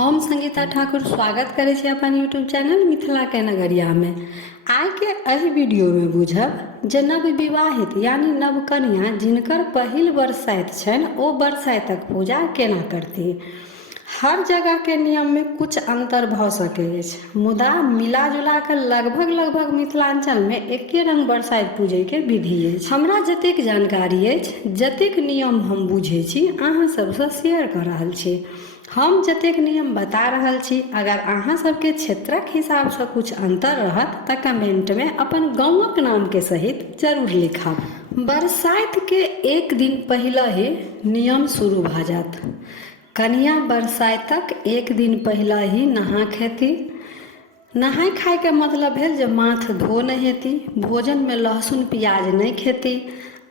हम संगीता ठाकुर स्वागत करै छी अपन यूट्यूब चैनल मिथिला के नगरिया में। आइ के एहि वीडियो में बुझब जे नव विवाहित यानी नवकन्या जिनकर पहिल बरसाइत छनि ओ बरसाइतक पूजा केना करती। हर जगह के नियम में कुछ अंतर भ सकैत अछि, मुदा मिला जुला के लगभग मिथिलांचल में एके रंग बरसाइत पूजै के विधि अछि। हमरा जतेक जानकारी अछि, जतेक नियम हम बुझै छी, अहाँ सबसँ शेयर कर रहल छी। हम जतेक नियम बता रहल छी, अगर अहाँ सबके क्षेत्रक हिसाब से कुछ अंतर रहत त कमेंट में अपन गांवक नाम के सहित जरूर लिखब। बरसाइत के एक दिन पहले ही नियम शुरू भ जात। कन्या बरसाइतक एक दिन पहले ही नहा खेती। नहाय खाय के मतलब भेल जे माथ धो नहीं हेती, भोजन में लहसुन प्याज नहीं खेती,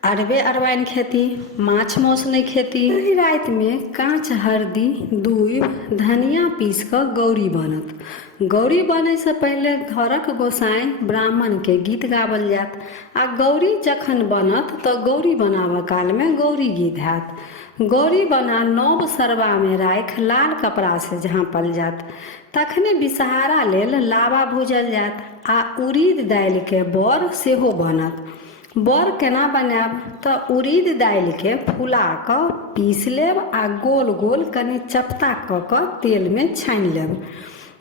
अरबे अरबाइन खेती, माछ मौस नहीं खेती। रात में कांच हरदी दूब धनिया पीस कर गौरी बनत। गौरी बने से पहले घरक गोसाई ब्राह्मण के गीत गावल जात आ गौरी जखन बनत तो गौरी बनाव काल में गौरी गीत हैत। गौरी बना नव सरबा में राख लाल कपड़ा से झाँपल जात। तखने विषहारा लेल लावा भूजल जात आ उड़ीद दालि के बर सेहो बनत। बर केना बनायब तऽ उड़ीद दालि के फुला कऽ पीस लेब आ गोल गोल कनि चपटा कऽ कऽ तेल में छानि लेब।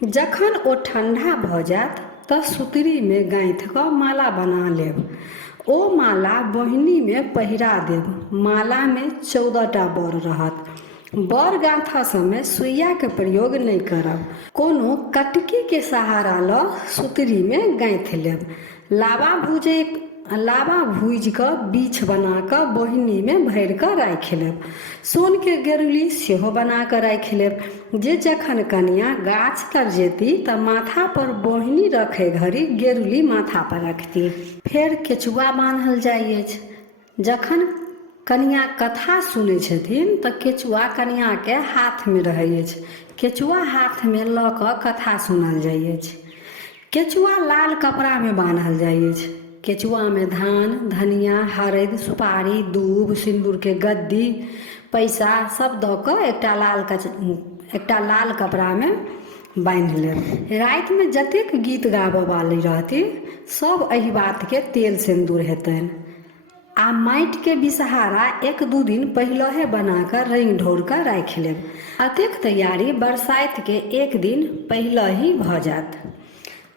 जखन ओ ठंडा भऽ जायत तऽ सुतरी में गाँथि कऽ माला बना लेब। ओ माला बहिनी में पहिरा देब। माला में 14टा बर रहत। बर गाँथा समय सुइया के प्रयोग नहीं करब, कोनो कटकी के सहारा ल सुतरी में गाँथि लेब। लावा भूज कर बीछ बना कर बहिनी में भर कर राखि लेब। सोन के गेरुली सेहो बना कर राखि लेब, जे जखन कन्या गाछ तर जेती तऽ माथा पर बहिनी रखे घड़ी गेरुली माथा पर रखती। फेर केचुआ बान्हल जाइ अछि। जखन कन्या कथा सुनै छथिन तऽ केचुआ कन्या के हाथ में रहै अछि। केचुआ हाथ में लऽ कऽ कथा सुनल जाइ अछि। केचुआ लाल कपड़ा में बान्हल जाइ अछि। केचुआ में धान धनिया हरदि सुपारी दूब सिंदूर के गद्दी पैसा सब दऽ कऽ एकटा लाल कपड़ा में बान्हि लेब। राति में जतेक गीत गाबऽ वाली रहती सब एहि बात के तेल सिंदूर हेतनि आ माटि के विषहारा 1-2 दिन पहले बना कर रंग ढोर कर राखि लेब। अतेक तैयारी बरसाइत के एक दिन पहले ही भ जात।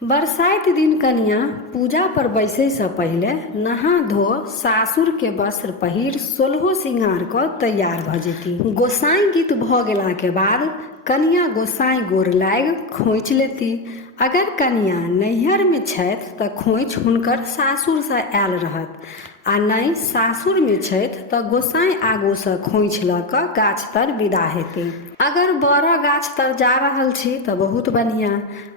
बरसाइत दिन कन्या पूजा पर बैसे से पहले नहा धो सासुर के वस्त्र पहिर 16 सिंगार क तैयार भ जेती। गोसाई गीत भ गेला के बाद कन्या गोसाई गोर लाग खोइच लेती। अगर कन्या नैहर में छथि तऽ खोइच हुनकर सासुर से आयल रहत आ नहीं सासुर में छथि तऽ गोसाई आगू से खोइच लऽ कऽ गाछ तर विदा हेती। अगर बड़ गाछ तर जा रहल छी तऽ बहुत बढ़िया,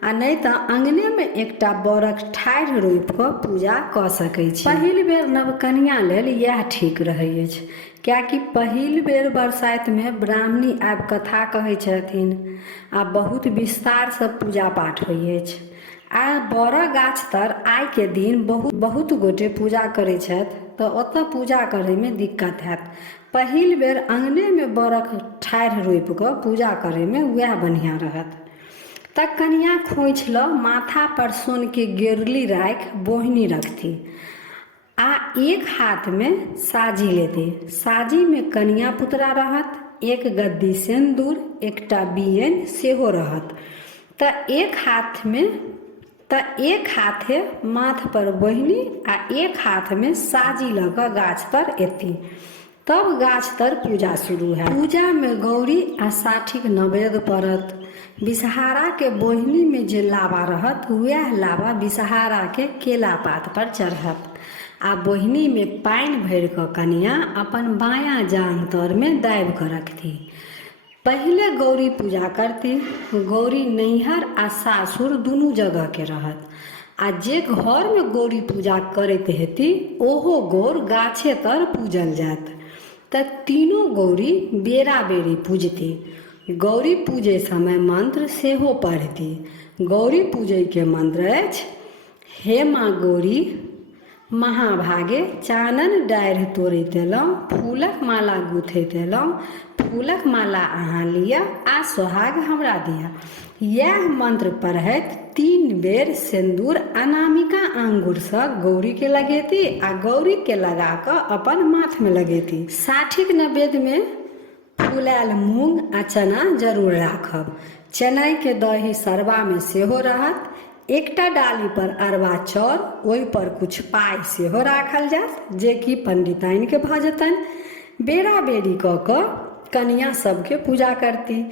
आ नहीं तऽ अंगने में एकटा बड़क ठाढ़ि रोपि कऽ पूजा कऽ सकै छी। पहिल बेर नवकन्या लेल यह ठीक रहै अछि, कियाकि पहिल बेर बरसाइत में ब्राह्मणी आबि कथा कहै छथिन आ बहुत विस्तार से पूजा पाठ होइ अछि। आ बड़ गाछ तर आइ के दिन बहुत गोटे पूजा करै छथि तऽ ओतऽ पूजा करे में दिक्कत हैत। पहिल बेर अंगने में बड़क ठाढ़ि रोपि कऽ पूजा करे में वह बढ़िया रहत। तब कन्या खोइच ल माथा पर सोन के गेरुली राख बोहिनी रखती आ एक हाथ में साजी लेती। साजी में कन्या पुतरा रहत, एक गद्दी सिंदूर एकटा बियन सेहो रहत। एक हाथे माथ पर बहिनी आ एक हाथ में साजी लऽ कऽ गाछ तर एती। तब गाछ तर पूजा शुरू है। पूजा में गौरी आ साठिक नवेद पड़त। विषहारा के बोहिनी में जे लावा रहत वह लावा विषहारा के केला पात पर चढ़त आ बोहिनी में पानि भरि कऽ कन्या अपन बायां जांघ तर में दाबि कऽ रखती। पहले गौरी पूजा करती। गौरी नैहर आ सासुर दुनू जगह के रहत आ जे घर में गौरी पूजा करैत हेती ओहो गौर गाछे तर पूजल जात। तऽ तीनों गौरी बेरा बेरी पूजती। गौरी पूजे समय मंत्र सेहो पढ़ती। गौरी पूजे के मंत्र अछि, हे माँ गौरी महाभागे चानन डाढ़ि तोड़ैत देलहुँ, फूलक माला गुथैत देलहुँ, फूलक माला अहाँ लिअ आ सोहाग हमरा दिअ। यह मंत्र पढ़ैत 3 बेर सिन्दूर अनामिका आंगुरसँ गौरीके लगेती आ गौरीके लगा कऽ अपन माथमे लगेती। साठिक नैवेद्यमे फुलायल मूँग आ चना जरूर राखब। चेन्नईके दही सरबामे सेहो रहत। एकटा डाली पर अरबा चाउर, ओहि पर कुछ पाइ सेहो राखल जायत, जे कि पंडिताइनके भऽ जेतनि। बेरा बेरी कऽ कऽ कनियाँ सबके पूजा करती,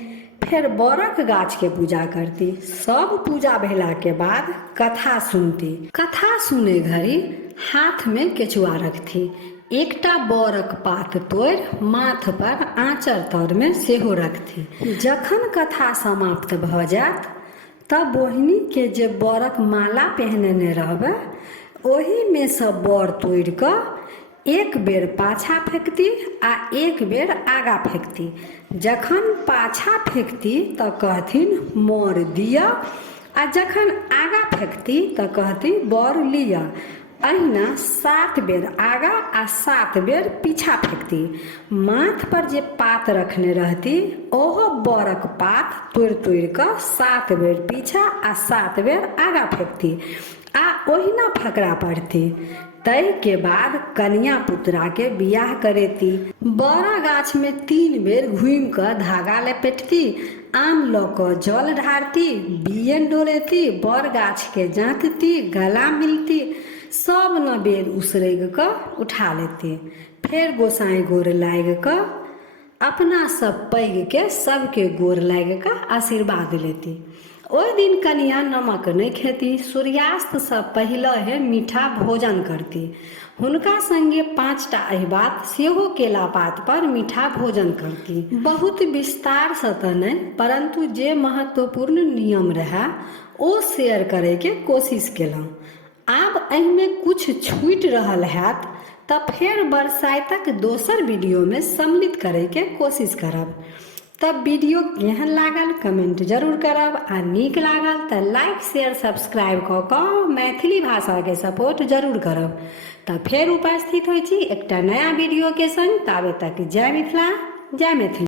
फेर बरक गाछके पूजा करती। सब पूजा भेलाके बाद कथा सुनती। कथा सुनै घड़ी हाथमे केचुआ रखती। एकटा बरक पात तोड़ि माथ पर आँचर तरमे सेहो रखती। जखन कथा समाप्त भऽ जायत तब बहिनीके जे बरक माला पहनेने रहबै ओहिमे सँ बर तोड़ि कऽ एक बेर पाछा फेंकती आ एक बेर आगा फेंकती। जखन पाछा फेंकती तऽ कहथिन मोर दिअ आ जखन आगा फेंकती तऽ कहती बर लिअ। अहिना 7 बेर आगा आ 7 बेर पीछा फेंकती। माथ पर जे पात रखने रहती ओहो बरक पात तोड़ि तोड़ि कऽ 7 बेर पीछा आ 7 बेर आगा फेंकती आ ओहिना फकरा पढ़ती। ताहिके बाद कन्या पुतराके बियाह करेती। बड़ा गाछमे 3 बेर घूमि कऽ धागा लपेटती, आम लऽ कऽ जल ढारती, बियन डोलेती, बर गाछके जाँतती, गला मिलती, सब नवेद उसरगि कऽ उठा लेती। फेर गोसाई गोर लागि कऽ अपना सब पैघके सबके गोर लागि कऽ आशीर्वाद लेती। ओहि दिन कनियाँ नमक नहि खेती, सूर्यास्तसँ पहिलहे मीठा भोजन करती। हुनका संगे 5टा अहिबात सेहो केला पात पर मीठा भोजन करती। बहुत विस्तारसँ तऽ नहि, परंतु जे महत्वपूर्ण नियम रहै ओ शेयर करैके कोशिश केलहुँ। आब एहिमे कुछ छूटि रहल हैत तऽ फेर बरसाइतक दोसर वीडियोमे सम्मिलित करैके कोशिश करब। तब वीडियो केहन लागल कमेंट जरूर करब आ नीक लागल तऽ लाइक शेयर सब्सक्राइब कऽ कऽ मैथिली भाषाके सपोर्ट जरूर करब। तऽ फेर उपस्थित होइ छी एकटा नया वीडियोके संग। ताबे तक जय मिथिला, जय मैथिली।